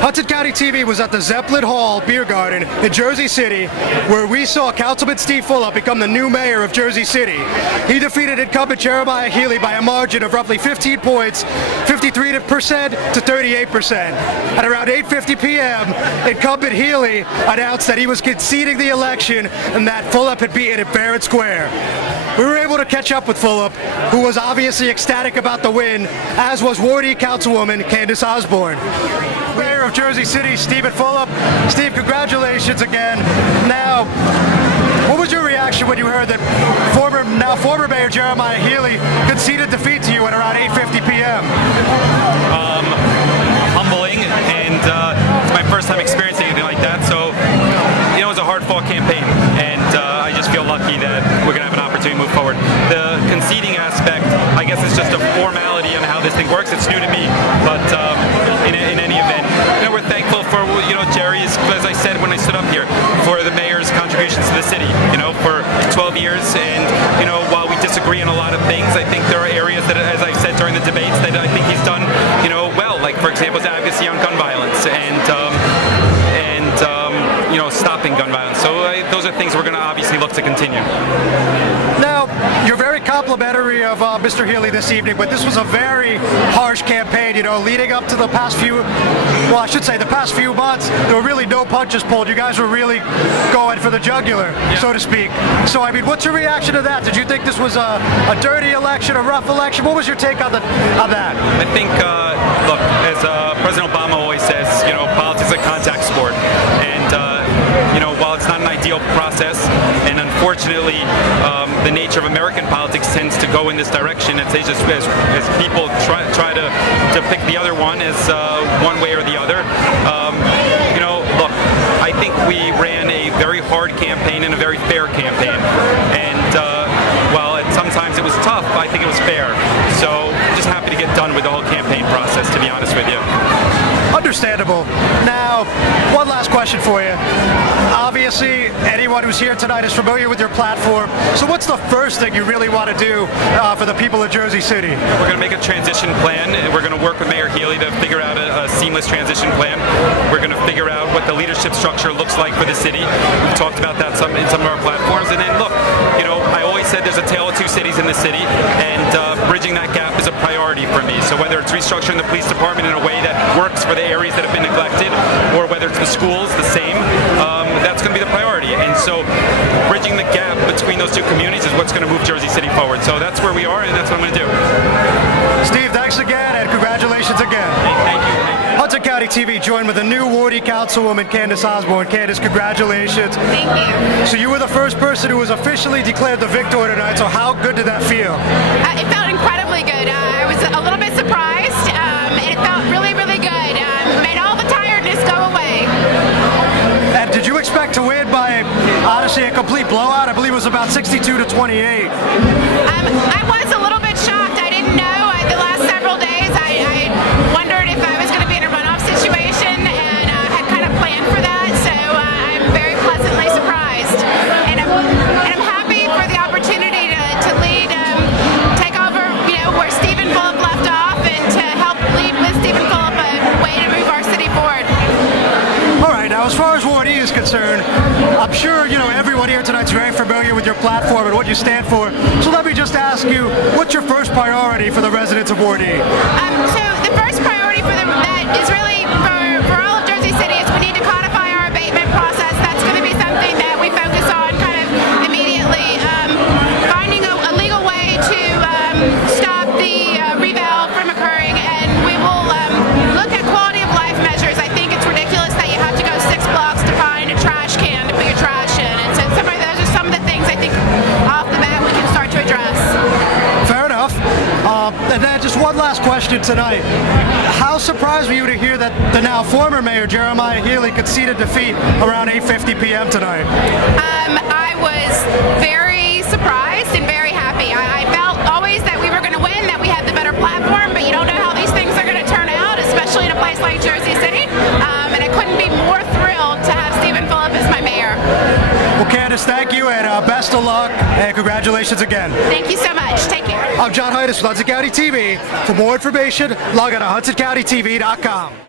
Hudson County TV was at the Zeppelin Hall Beer Garden in Jersey City, where we saw Councilman Steve Fulop become the new mayor of Jersey City. He defeated Incumbent Jerramiah Healy by a margin of roughly 15 points, 53% to 38%. At around 8:50 p.m., Incumbent Healy announced that he was conceding the election and that Fulop had beaten it fair and square. We were able to catch up with Fulop, who was obviously ecstatic about the win, as was Ward E Councilwoman Candice Osborne. Mayor of Jersey City, Stephen Fulop. Steve, congratulations again. Now, what was your reaction when you heard that now former Mayor Jerramiah Healy conceded defeat to you at around 8:50 p.m.? Humbling, and it's my first time experiencing anything like that, so it was a hard-fought campaign, and I just feel lucky that we're going to have an opportunity to move forward. The conceding aspect, I guess it's just a formality on how this thing works. It's new to me, but in any event, we're thankful for Jerry's, as I said when I stood up here, for the mayor's contributions to the city, for 12 years, and while we disagree on a lot of things, I think there are areas that, as I said during the debates, that I think he's done well, like for example his advocacy on gun violence and stopping gun violence. So those are things we're going to obviously look to continue. Now, you're very complimentary of Mr. Healy this evening, but this was a very harsh campaign, leading up to the past few months. There were really no punches pulled. You guys were really going for the jugular, so to speak. So, I mean, what's your reaction to that? Did you think this was a dirty election, a rough election? What was your take on that? I think, look, as President Obama always says, politics is a contact sport, and while it's not an ideal process, and unfortunately the nature of American politics tends to go in this direction, as people try to pick the other one as one way or the other. Look, I think we ran a very hard campaign and a very fair campaign, and while sometimes it was tough, I think it was fair. So just happy to get done with the whole campaign process, to be honest with you. Understandable. Now, one last question for you. Obviously, anyone who's here tonight is familiar with your platform. So what's the first thing you really want to do for the people of Jersey City? We're going to make a transition plan. We're going to work with Mayor Healy to figure out a seamless transition plan. We're going to figure out what the leadership structure looks like for the city. We've talked about that in some of our platforms. And then, look, I always said there's a tale of two cities in the city, and bridging that gap is a priority for me. So whether it's restructuring the police department in a way that works for the areas that have been neglected, or whether it's the schools, the same, that's going to be the priority. And so bridging the gap between those two communities is what's going to move Jersey City forward. So that's where we are, and that's what I'm going to do. Steve, thanks again, and congratulations again. Thank you. Hudson County TV joined with a new Ward E Councilwoman, Candice Osborne. Candice, congratulations. Thank you. So you were the first person who was officially declared the victor tonight, so how good did that feel? It felt incredibly good. I was a little bit surprised, and it felt really, really good. Made all the tiredness go away. And did you expect to win by, honestly, a complete blowout? I believe it was about 62 to 28. I was a little bit shocked. I didn't know. The last several days, I wondered if I was going to be in a runoff situation, and had kind of planned for that. So I'm very pleasantly surprised, and I'm happy for the opportunity to lead, take over, where Stephen Fulop left off, and to help lead with Stephen Fulop a way to move our city forward. All right, now as far as Ward E is concerned, I'm sure everyone here tonight's very familiar with your platform and what you stand for. So let me just ask you, what's your first priority for the residents of Ward E? So the first priority for that is really for all of Jersey City is we need to codify our abatement process. That's going to be something that we focus on kind of immediately. Finding a legal way to stop the reval from occurring, and we will look at quality of life measures. I think it's ridiculous that you have to go 6 blocks to find a trash can to put your trash in, and so those are some of the things I think off the bat we can start to address. Fair enough. And then just one last question tonight. How surprised were you to hear that the now former Mayor Jerramiah Healy conceded defeat around 8:50 p.m. tonight? I was very surprised and very happy. I felt always that we were going to win, that we had the better platform, but you don't know how these things are going to turn out, especially in a place like Jersey City. And I couldn't be more thrilled to have Stephen Fulop as my mayor. Well, Candice, thank you, and best of luck, and congratulations again. Thank you so much. Take care. I'm John Heides with Hudson County TV. For more information, log on to HudsonCountyTV.com.